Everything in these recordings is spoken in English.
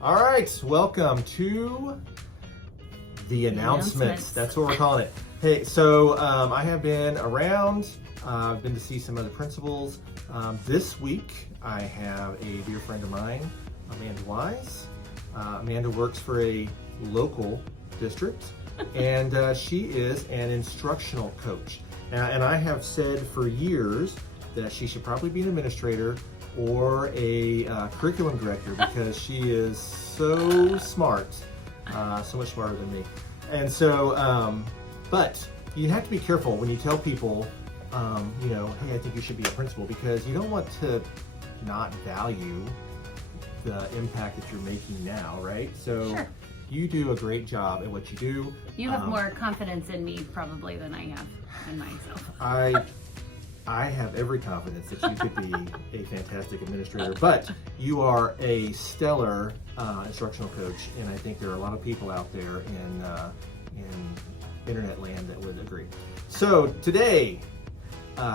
All right, welcome to the announcements. That's what we're calling it. Hey, so I have been around. I've been to see some other principals. This week, I have a dear friend of mine, Amanda Wise. Amanda works for a local district, and she is an instructional coach. And I have said for years that she should probably be an administrator or a curriculum director because she is so smart, so much smarter than me. And so, but you have to be careful when you tell people, hey, I think you should be a principal, because you don't want to not value the impact that you're making now, right? So Sure. You do a great job at what you do. You have more confidence in me probably than I have in myself. I have every confidence that you could be a fantastic administrator, but you are a stellar instructional coach, and I think there are a lot of people out there in internet land that would agree. So today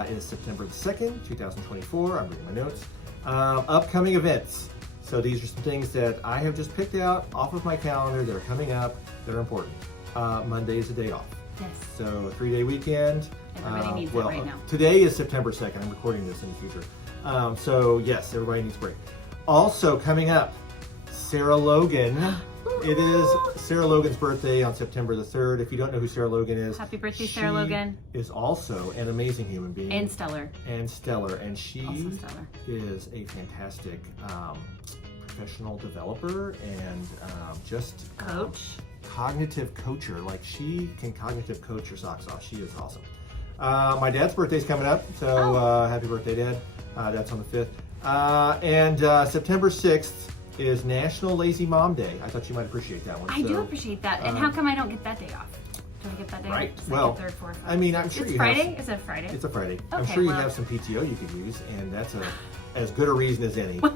is September the 2nd, 2024. I'm reading my notes. Upcoming events. So these are some things that I have just picked out off of my calendar that are coming up that are important. Monday is a day off. Yes. So a 3-day weekend. Everybody needs it right now. Today is September 2nd. I'm recording this in the future. So yes, everybody needs a break. Also coming up, Sarah Logan. It is Sarah Logan's birthday on September the 3rd. If you don't know who Sarah Logan is, Happy birthday, Sarah Logan. She is also an amazing human being. And stellar. And stellar. And she Also stellar. is a fantastic professional developer and just Coach. Cognitive coacher. Like, she can cognitive coach your socks off. She is awesome. My dad's birthday's coming up, so happy birthday, Dad. That's on the 5th. And September 6th is National Lazy Mom Day. I thought you might appreciate that one. I do appreciate that. And how come I don't get that day off? Do I get that day Right. off? Well, Second, third, fourth, I mean, I'm sure it's you Friday? have... Is it Friday? It's a Friday. I'm Okay, sure you well. have some PTO you could use, and that's as good a reason as any to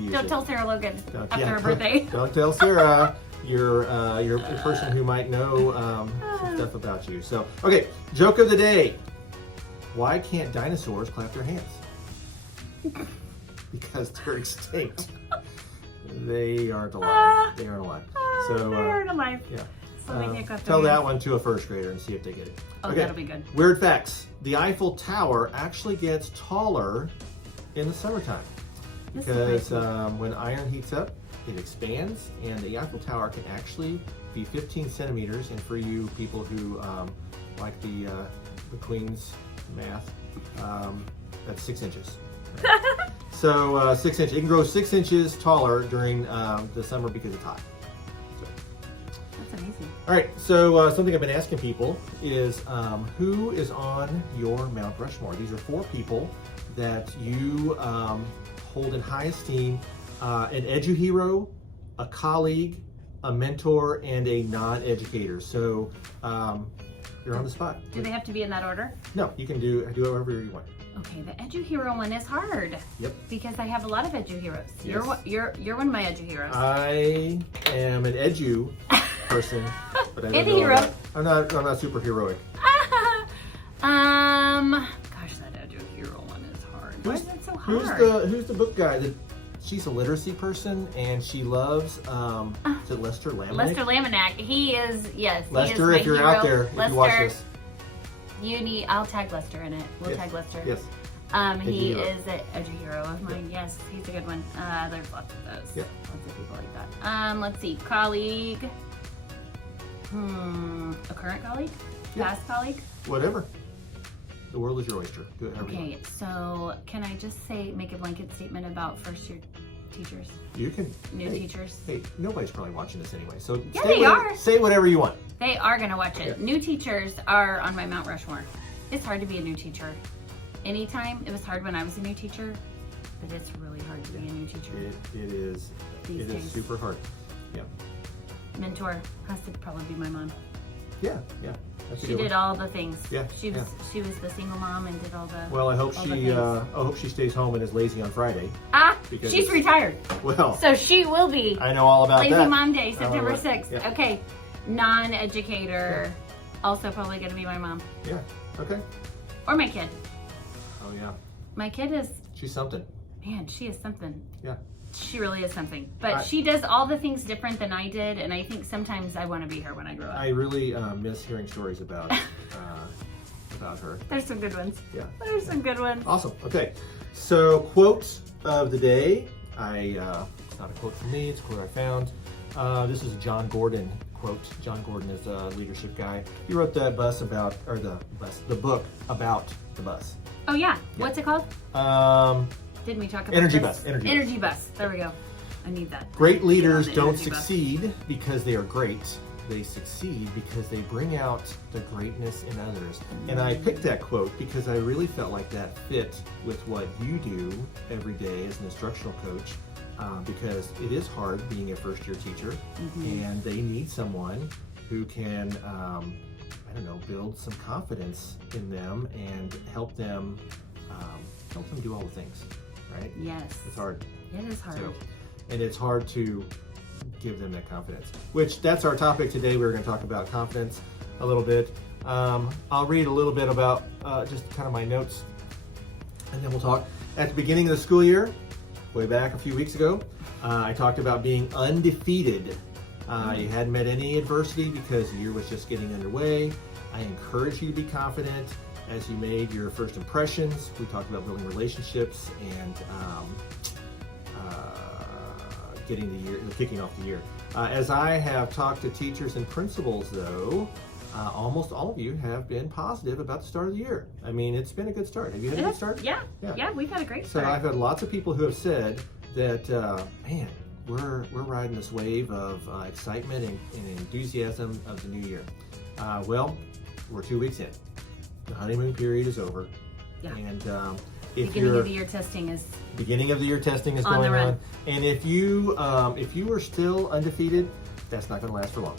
use Don't it. tell Sarah Logan after Yeah, her birthday. Don't tell Sarah. You're a person who might know some stuff about you. So, okay, joke of the day. Why can't dinosaurs clap their hands? Because they're extinct. They aren't alive. They aren't alive. So, they aren't alive. yeah. So we can't clap their Tell that hands. one to a first grader and see if they get it. Oh, Okay. that'll be good. Weird facts. The Eiffel Tower actually gets taller in the summertime This because surprised when iron heats up, it expands, and the Eiffel Tower can actually be 15 centimeters. And for you people who like the Queen's math, that's 6 inches. So 6 inches. It can grow 6 inches taller during the summer because it's hot. That's amazing. All right, so something I've been asking people is who is on your Mount Rushmore? These are 4 people that you hold in high esteem: an edu-hero, a colleague, a mentor, and a non-educator. So you're on the spot. Do they have to be in that order? No, you can do it however you want. Okay, the Edu Hero one is hard. Yep. Because I have a lot of Edu Heroes. Yes. You're one of my Edu Heroes. I am an edu person, but I don't know. Edu-hero. I'm not super heroic. Gosh, that Edu Hero one is hard. Why is it so hard? Who's the book guy? She's a literacy person, and she loves is it Lester Laminack? Lester Laminack. He is, yes. Lester, he is if you're my out hero. there, if Lester, you watch this. I'll tag Lester in it. We'll Yes. tag Lester. Yes. He Edu-hero. is an Edu Hero of mine. Yes, he's a good one. There's lots of those. Yep. Lots of people like that. Let's see. Colleague. A current colleague? Yep. Past colleague? Whatever. The world is your oyster. Do it however you Okay, so can I just make a blanket statement about first year teachers? want. You can. New hey, teachers? Hey, nobody's probably watching this anyway, so Yeah, they are. Say whatever you want. They are gonna watch it. Yeah. New teachers are on my Mount Rushmore. It's hard to be a new teacher. Anytime, it was hard when I was a new teacher, but it's really hard to be a new teacher. It is. These It is days. super hard. Yeah. Mentor has to probably be my mom. Yeah. Yeah. That's a She good did one. all the things. Yeah, She was the single mom and did all the Well, I hope all the things. she stays home and is lazy on Friday. because she's it's- retired. Well, So she will be I know all about Lazy that. Mom Day, know September that. 6th. Yeah. Okay. Non-educator, also probably gonna be my mom. Yeah. Okay. Or my kid. Oh yeah. My kid is She's something. man, she is something. Yeah. She really is something. But she does all the things different than I did, and I think sometimes I want to be her when I grow up. I really miss hearing stories about her. There's some good ones. Yeah. There's some good ones. Awesome. Okay. So quote of the day. It's not a quote from me. It's a quote I found. This is a John Gordon quote. John Gordon is a leadership guy. He wrote the book about the bus. Oh yeah. What's it called? Didn't we talk about Energy this? Bus. Energy Bus. There we go. I need that. Great leaders Get on the don't Energy Bus. succeed because they are great. They succeed because they bring out the greatness in others. And I picked that quote because I really felt like that fit with what you do every day as an instructional coach, because it is hard being a first-year teacher, and they need someone who can, build some confidence in them and help them do all the things, right? Yes. It's hard. It is hard. So, and it's hard to give them that confidence, that's our topic today. We're going to talk about confidence a little bit. I'll read a little bit about just kind of my notes, and then we'll talk. At the beginning of the school year, way back a few weeks ago, I talked about being undefeated. You hadn't met any adversity because the year was just getting underway. I encourage you to be confident as you made your first impressions. We talked about building relationships and kicking off the year. As I have talked to teachers and principals, though, almost all of you have been positive about the start of the year. I mean, it's been a good start. Have you had a good start? Yeah, we've had a great start. So I've had lots of people who have said that, man, we're riding this wave of excitement and enthusiasm of the new year. Well, we're 2 weeks in. The honeymoon period is over. Yeah. And Beginning of the year testing is going on. And if you are still undefeated, that's not going to last for long.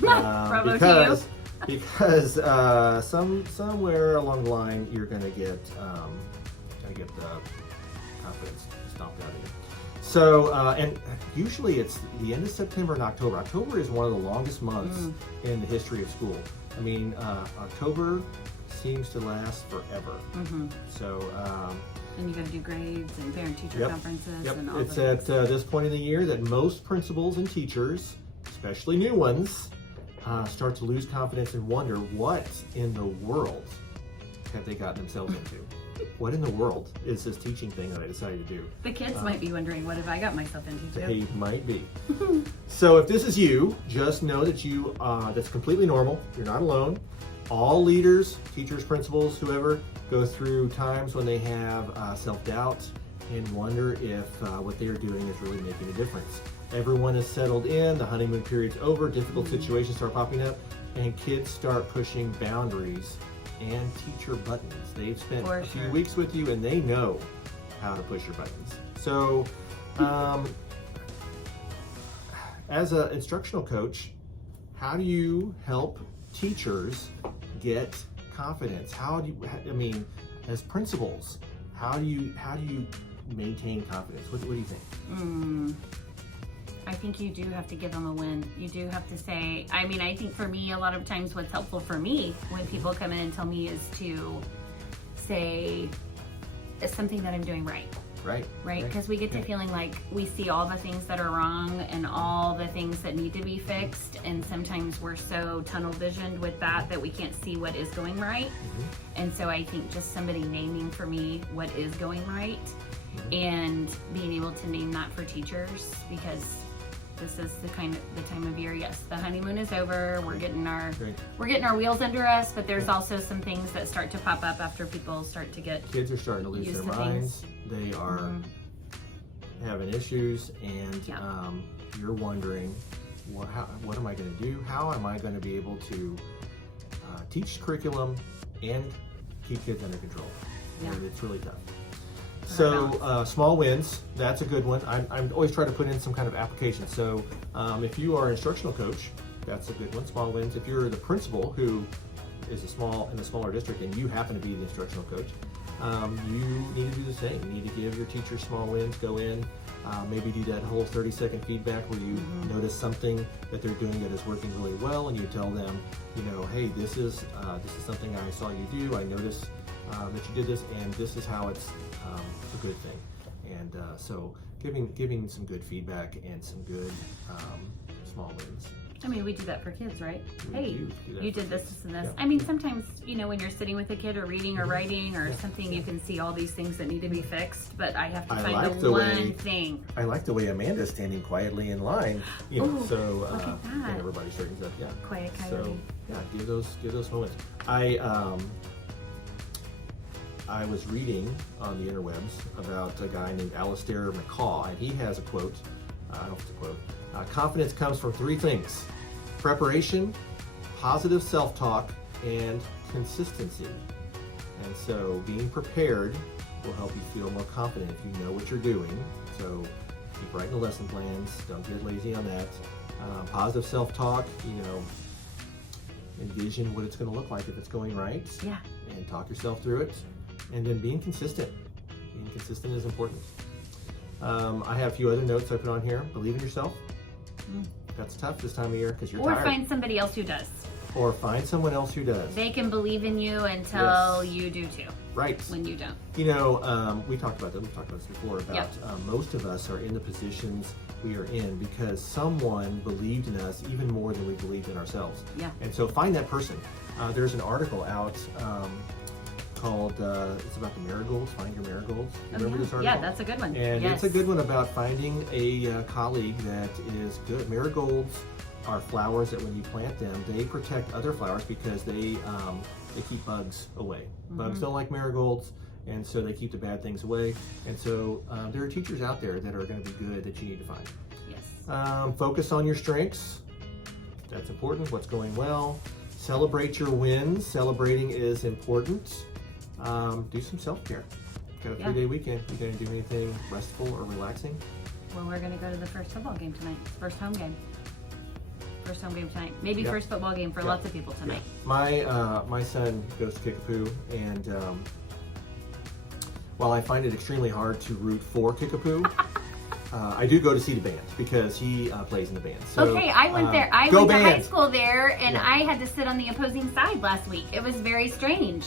Bravo to you. Because somewhere along the line you're going to get the confidence stomped out of you. So and usually it's the end of September and October. October is one of the longest months in the history of school. I mean, October seems to last forever. So and you got to do grades and parent-teacher conferences and all it's that. at this point in the year that most principals and teachers, especially new ones, start to lose confidence and wonder what in the world have they gotten themselves into. What in the world is this teaching thing that I decided to do? The kids might be wondering, what have I got myself into? They might be. So if this is you, just know that that's completely normal. You're not alone. All leaders, teachers, principals, whoever, go through times when they have self-doubt and wonder if what they are doing is really making a difference. Everyone is settled in, the honeymoon period's over, difficult situations start popping up, and kids start pushing boundaries and teacher buttons. They've spent a few weeks with you and they know how to push your buttons. So as an instructional coach, how do you help teachers get confidence? As principals, how do you maintain confidence? What do you think? I think you do have to give them a win. You do have to say, I think for me, a lot of times what's helpful for me when people come in and tell me is to say it's something that I'm doing right. Right? Because we get to feeling like we see all the things that are wrong and all the things that need to be fixed, and sometimes we're so tunnel visioned with that we can't see what is going right. And so I think just somebody naming for me what is going right and being able to name that for teachers, because this is the time of year. Yes, the honeymoon is over. We're getting our wheels under us, but there's also some things that start to pop up after people start to get kids are starting to lose their minds. They are having issues, and you're wondering, what am I going to do? How am I going to be able to teach curriculum and keep kids under control? And it's really tough. So small wins, that's a good one. I'm always trying to put in some kind of application. So if you are an instructional coach, that's a good one, small wins. If you're the principal who is in a smaller district and you happen to be the instructional coach, you need to do the same. You need to give your teachers small wins, go in, maybe do that whole 30-second feedback where you notice something that they're doing that is working really well, and you tell them, hey, this is something I saw you do. I noticed that you did this, and this is how it's a good thing. And so giving some good feedback and some good small wins. I mean, we do that for kids, right? We Hey, do that you for did this, kids. this, and this. Yeah. I mean, sometimes, you know, when you're sitting with a kid or reading or writing or Yeah. something, you can see all these things that need to be fixed, but I have to I find like the the one way- thing. I like the way Amanda's standing quietly in line, you know, Ooh, so look at and that. everybody straightens up. Yeah. Quiet So coyote. yeah, give those moments. I was reading on the interwebs about a guy named Alistair McCaw, and he has a quote. I don't know if it's a quote. Confidence comes from three things: preparation, positive self-talk, and consistency. And so being prepared will help you feel more confident if you know what you're doing. So keep writing the lesson plans. Don't get lazy on that. Positive self-talk, you know, envision what it's going to look like if it's going right, Yeah. and talk yourself through it. And then being consistent. Being consistent is important. I have a few other notes I put on here. Believe in yourself. That's tough this time of year because you're Or tired. find somebody else who does. Or find someone else who does. They can believe in you until Yes. you do too, Right. when you don't. You know, we talked about that. We've talked about this before. About Yep. Most of us are in the positions we are in because someone believed in us even more than we believed in ourselves. Yeah. And so find that person. There's an article out called it's about the marigolds. Find your marigolds. You remember this article? Yeah, that's a good one. And yes. it's a good one about finding a colleague that is good. Marigolds are flowers that when you plant them, they protect other flowers because they keep bugs away. Bugs don't like marigolds, and so they keep the bad things away. And so there are teachers out there that are going to be good that you need to find. Yes. Focus on your strengths. That's important. What's going well. Celebrate your wins. Celebrating is important. Do some self-care. Got a 3-day weekend. You going to do anything restful or relaxing? Well, we're going to go to the first football game tonight. First home game. First home game tonight. Maybe Yep. first football game for Yep. lots of people tonight. My son goes to Kickapoo, and while I find it extremely hard to root for Kickapoo, I do go to see the band because he plays in the band. So, Okay, I went there. I go went to high band! school there, and Yeah. I had to sit on the opposing side last week. It was very strange.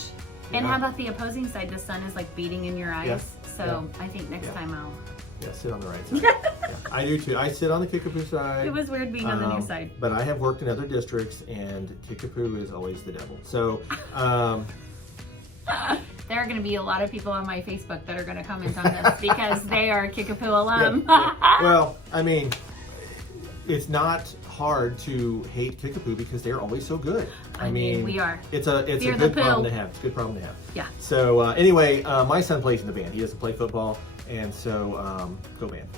And Yeah. how about the opposing side? The sun is like beating in your eyes. Yes. So I think next Yeah. time I'll. Yeah, sit on the right side. Yeah, I do too. I sit on the Kickapoo side. It was weird being on the new side. But I have worked in other districts, and Kickapoo is always the devil. So, There are going to be a lot of people on my Facebook that are going to comment on this because they are Kickapoo alum. well, I mean, it's not hard to hate Kickapoo because they're always so good. I mean, we are. It's a Fear the good problem poo. to have. It's a good problem to have. Yeah. So anyway, my son plays in the band. He doesn't play football, and so go band.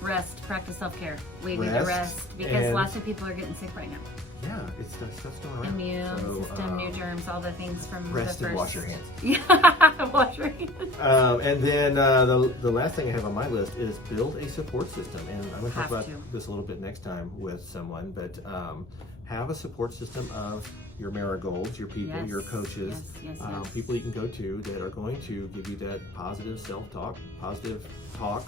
Rest, practice self-care. We need to Rest rest because and- lots of people are getting sick right now. Yeah, it's stuff's going around. Immune So, system, new germs, all the things from rest the and first. wash your hands. Yeah, wash your hands. And then the last thing I have on my list is build a support system. And I'm going to talk Have about to. this a little bit next time with someone, but have a support system of your marigolds, your people, Yes, your coaches, yes, yes. people you can go to that are going to give you that positive self-talk, positive talk,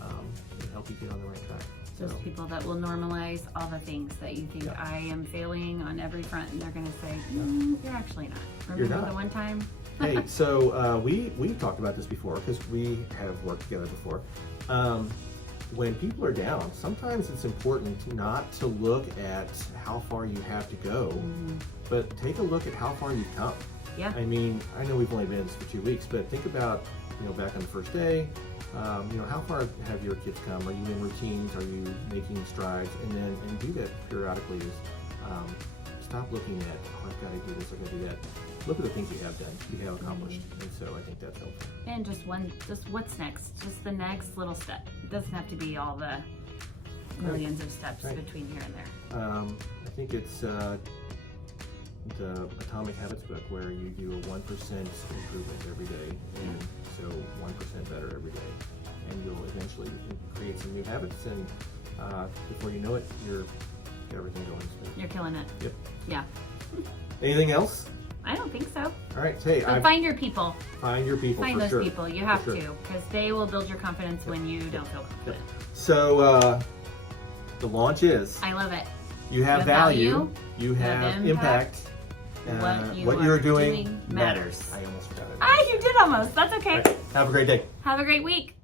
and help you get on the right track. Those So, people that will normalize all the things that you think Yeah. I am failing on every front, and they're going to say, "You're actually not." You're Remember not. the one time? hey, so we've talked about this before because we have worked together before. When people are down, sometimes it's important not to look at how far you have to go, but take a look at how far you've come. Yeah. I mean, I know we've only been in this for 2 weeks, but think about, back on the first day, how far have your kids come? Are you in routines? Are you making strides? And do that periodically is stop looking at, oh, I've got to do this, I've got to do that. Look at the things you have done, you have accomplished. And so I think that's helpful. And just what's next? Just the next little step. It doesn't have to be all the millions of steps Right. between here and there. I think it's the Atomic Habits book where you do a 1% improvement every day, and so 1% better every day, and you'll eventually create some new habits, and before you know it, you're got everything going smooth. You're killing it. Yep. Yeah. Anything else? I don't think so. All right, hey, But find your people. find your people Find for those sure. people. You have For to, sure. because they will build your confidence when you don't feel confident. So the launch is I love it. you have have value, value, you have have impact, what you're are doing matters. I almost forgot it. Ah, you did almost. That's okay. All right. Have a great day. Have a great week.